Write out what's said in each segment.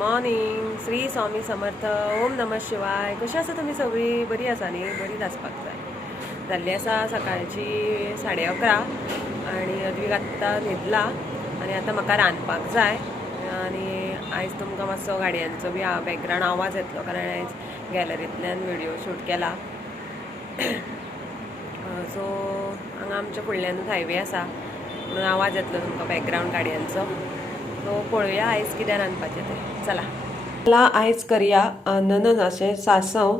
Morning. Shri Swami Samarth. ओम नमः शिवाय. कशी आसा तुम्ही सगळी? बरी आसा न्ही? बरीच आसपाक जाय. जाल्ली आसा सकाळची 11:30 आणि अद्वीक आत्तां न्हिदला आणि आतां म्हाका रांदपाक जाय. आणि आयज तुमकां मातसो गाडयांचो बी बॅकग्रावंड आवाज येतलो कारण आयज गॅलरींतल्यान व्हिडिओ शूट केला. सो हांगा आमच्या फुडल्यानूच हायवे आसा म्हणून आवाज येतलो तुमकां बॅकग्रावंड गाडयांचो. सो पळोवया आयज कितें रांदपाचें तें. चला आयज करया अननस अशें सासव.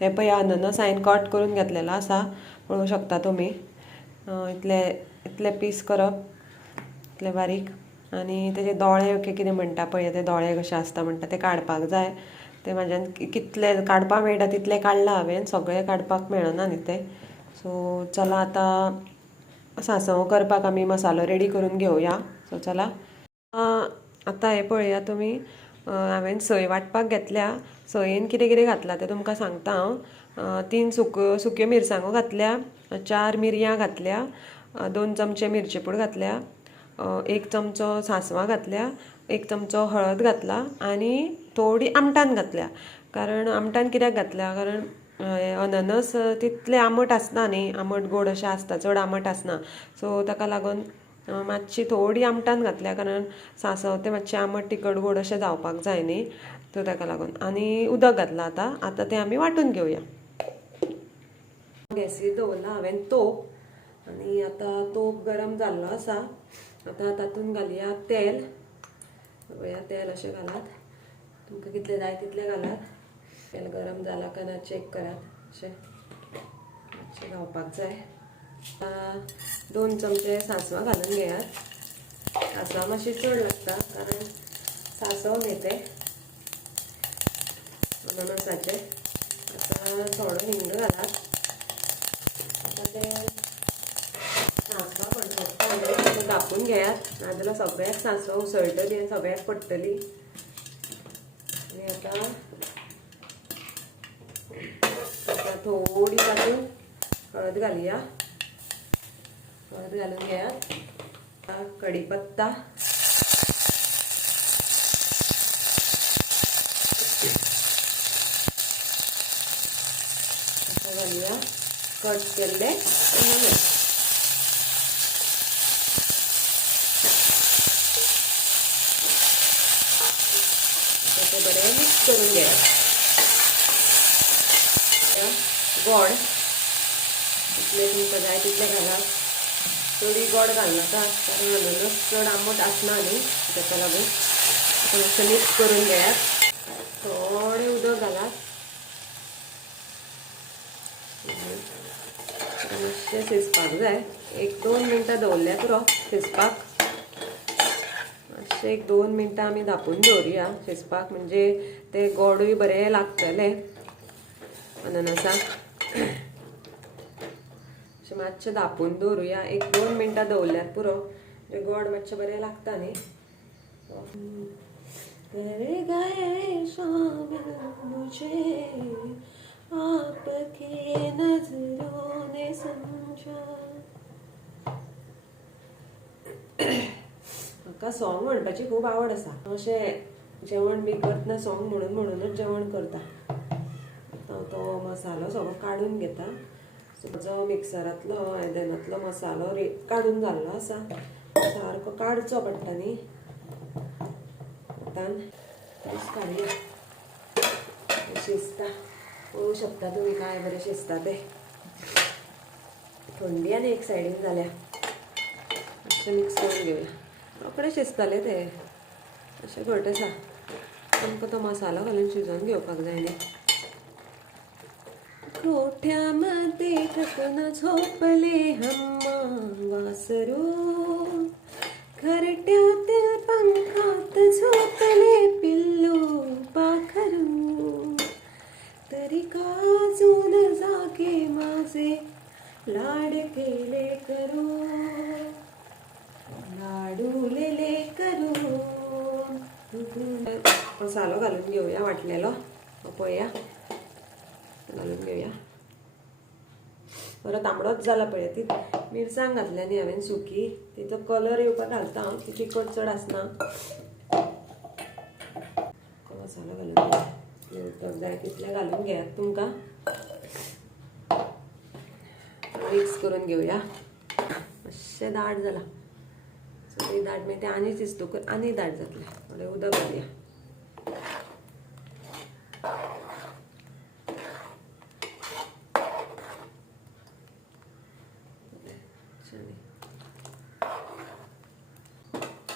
हे पळय अननस हांवें कट करून घेतलेलो आसा, पळोवंक शकता तुमी. इतले पीस करप, इतले बारीक. आनी तेजे दोळे कितें म्हणटा पळय, ते दोळे कशे आसता म्हणटा ते काडपाक जाय. ते म्हाज्यान कितले काडपाक मेळटा तितले काडला हांवें, सगळे काडपाक मेळना न्ही ते. सो चला आतां सासव करपाक आमी मसालो रेडी करून घेवया. सो चला आतां हे पळया तुमी, हांवें सोय वांटपाक घेतल्या. सोयेन कितें कितें घातलां तें तुमकां सांगता हांव. 3 सुक्यो मिरसांगो घातल्या, 4 मिरयां घातल्या, 2 चमचे मिरची पूड घातल्या, 1 चमचो सांसवां घातल्या, 1 चमचो हळद घातला आनी थोडी आमटान घातल्या. कारण आमटान कित्याक घातल्या, कारण अननस तितले आंबट आसना न्ही, आंबट गोड अशें आसता, चड आंबट आसना. सो ताका लागून मातशी थोडी आमटान घातल्या, कारण सांसव ते मातशें आंबट तिखट गोड अशें जावपाक जाय न्ही, सो ताका लागून. आनी उदक घातलां आतां तें आमी वांटून घेवया. गॅसीर दवरला हांवें तोप, आनी आतां तोप गरम जाल्लो आसा. आतां तातूंत घालया तेल. पळया तेल अशें घालात, तुमकां कितले जाय तितले घालात. तेल गरम जाला काय ना चॅक करात. अशें घालपाक जाय. 2 चमचे सांसवां घालून घेयात. सांसवां मातशी चड लागता कारण सांसव न्ही ते अननसाचे. आतां थोडो हिंग घालात. आतां ते सांसवां फडफडटा धापून घेयात, नाजाल्यार सगळ्याक सांसवां उसळटली आनी सगळ्याक पडटली. आनी आतां थोडी तातूंत हळद घालया. हळद घालून घेयात. कढीपत्ता, घालूया कट केल्ले अननस. ते बरें मिक्स करून घेयात. गोड जितले तुमकां जाय तितले घालात. चडी गोड घालनाका कारण अननस चड आंबट आसना न्ही, ताका लागून मातशें मिक्स करून घेयात. थोडें उदक घालात. मातशें शिजपाक जाय. 1-2 मिनटां दवरल्या पुरो शिजपाक. मातशें 1-2 मिनटां आमी धापून दवरुया शिजपाक, म्हणजे ते गोडूय बरें लागतले अननसाक. अशें मातशें धापून दवरुया. 1-2 मिनटां दवरल्यार पुरो, म्हणजे गोड मातशें बरें लागता न्ही. म्हाका सॉंग म्हणपाची खूब आवड आसा. अशें जेवण बी करतना सॉंग म्हणूनच जेवण करता. तो मसालो सगळो काडून घेता. जो मिक्सरांतलो आयदनांतलो मसालो काडून जाल्लो आसा, सारको काडचो पडटा न्ही. हातान पीस काडया. शिजता पळोवंक शकता तुमी काय बरें शिजता ते. थंडी आनी एक सायडीन जाल्या. मातशें मिक्स करून घेवया. रोखडें शिजतले ते. अशें घट आसा. आमकां तो मसालो घालून शिजोवन घेवपाक जाय न्ही. गोठ्यामध्ये ठकन झोपले हम्मा वासरू, घरट्यातील पंखात झोपले पिल्लू पाखरू, तरी काजून जागे माझे लाडकेले करू, लाडूलेले करू. मसालो घालून घेवया वाटलेलो. पळया घालून घेवया. बरो तांबडोच जाला पळय. ती मिरसांग घातल्या न्ही हांवें सुकी, तिचो कलर येवपाक घालता हांव. ती तिखट चड आसना. मसालो घालून घेया उदक जाय तितलें घालून घेयात तुमकां मिक्स करून घेवया मातशें दाट जाला चड दाट मागीर तें आनी शिजतकूच आनी दाट जातलें थोडें उदक घालया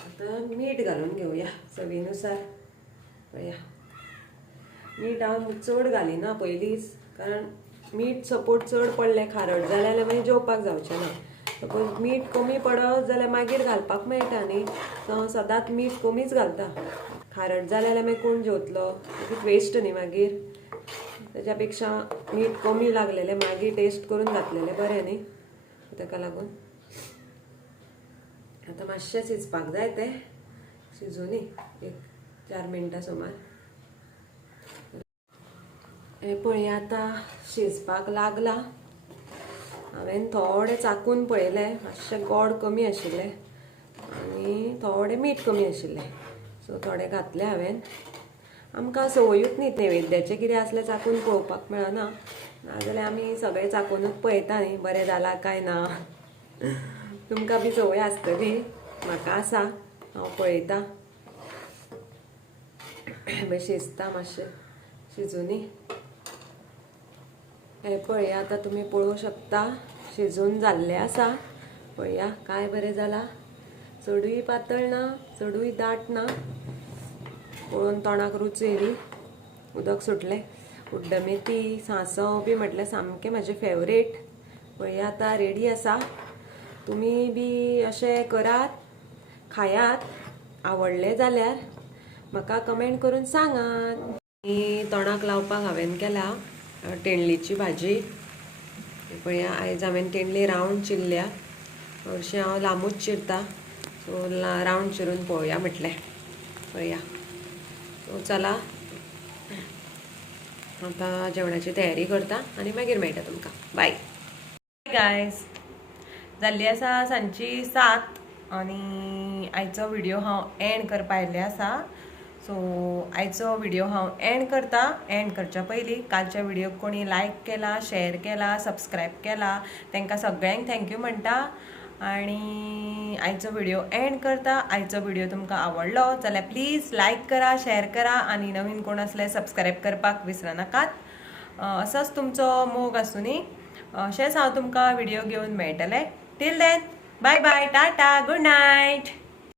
आता मीठ घालून घेवया चवीनुसार पळया मीठ हांव चड घालिना पयलींच कारण मीठ सपोज चड पडलें खारट जालें जाल्यार मागीर जेवपाक जावचें ना सपोज मीठ कमी पडत जाल्यार मागीर घालपाक मेळटा न्ही सदांच मीठ कमीच घालता खारट जालें जाल्यार मागीर कोण जेवतलो मागीर वेस्ट न्ही मागीर तेज्या पेक्षा मीठ कमी लागलेलें मागीर टेस्ट करून घातलेलें बरें न्ही ताका लागून आतां मातशें शिजपाक जाय तें शिजोनी एक 4 मिनटां सुमार हे पळया आतां शिजपाक लागला हांवें थोडें चाकून पळयलें मातशें गोड कमी आशिल्लें आनी थोडें मीठ कमी आशिल्लें सो थोडें घातलें हांवें आमकां संवयूच न्ही नैवेद्याचें कितें आसलें चाकून पळोवपाक मेळना नाजाल्यार आमी सगळें चाकूनच पळयता न्ही बरें जालां काय ना तुमकां बी संवय आसतली म्हाका आसा हांव पळयतां शिजता मातशें शिजोनी हे पळया आतां तुमी पळोवंक शकता शिजून जाल्लें आसा पळया काय बरें जाला चडूय पातळ ना चडूय दाट ना पळोवन तोंडाक रूच येयली उदक सुटलें उड्डमेथी सांसव बी म्हटल्यार सामकें म्हाजें फेवरेट पळया आतां रेडी आसा तुमी बी अशें करात खायात आवडलें जाल्यार म्हाका कमेंट करून सांगात तोंडाक लावपाक हांवें केला तेंडलीची भाजी पळया आयज हांवें तेंडली रावंड चिरल्या हरशीं हांव लांबूच चिरता सो रावंड चिरून पळोवया म्हटलें पळया सो चला आतां जेवणाची तयारी करता आनी मागीर मेळटा तुमकां बाय गायज जाल्ली आसा सांजची 7 आनी आयचो व्हिडियो हांव एंड करपा आयिल्लें आसा सो आयचो व्हिडियो हांव एंड करता एंड करच्या पयलीं कालच्या व्हिडियोक कोणी लायक केला शेअर केला सबस्क्रायब केला तांकां सगळ्यांक थँक्यू म्हणटा आनी आयचो व्हिडियो एंड करता आयचो व्हिडियो तुमकां आवडलो जाल्यार प्लीज लायक करा शेअर करा आनी नवीन कोण आसल्यार सबस्क्रायब करपाक विसरनाकात असोच तुमचो मोग आसूं न्ही अशेंच हांव तुमकां व्हिडियो घेवन मेळटलें till then bye bye tata good night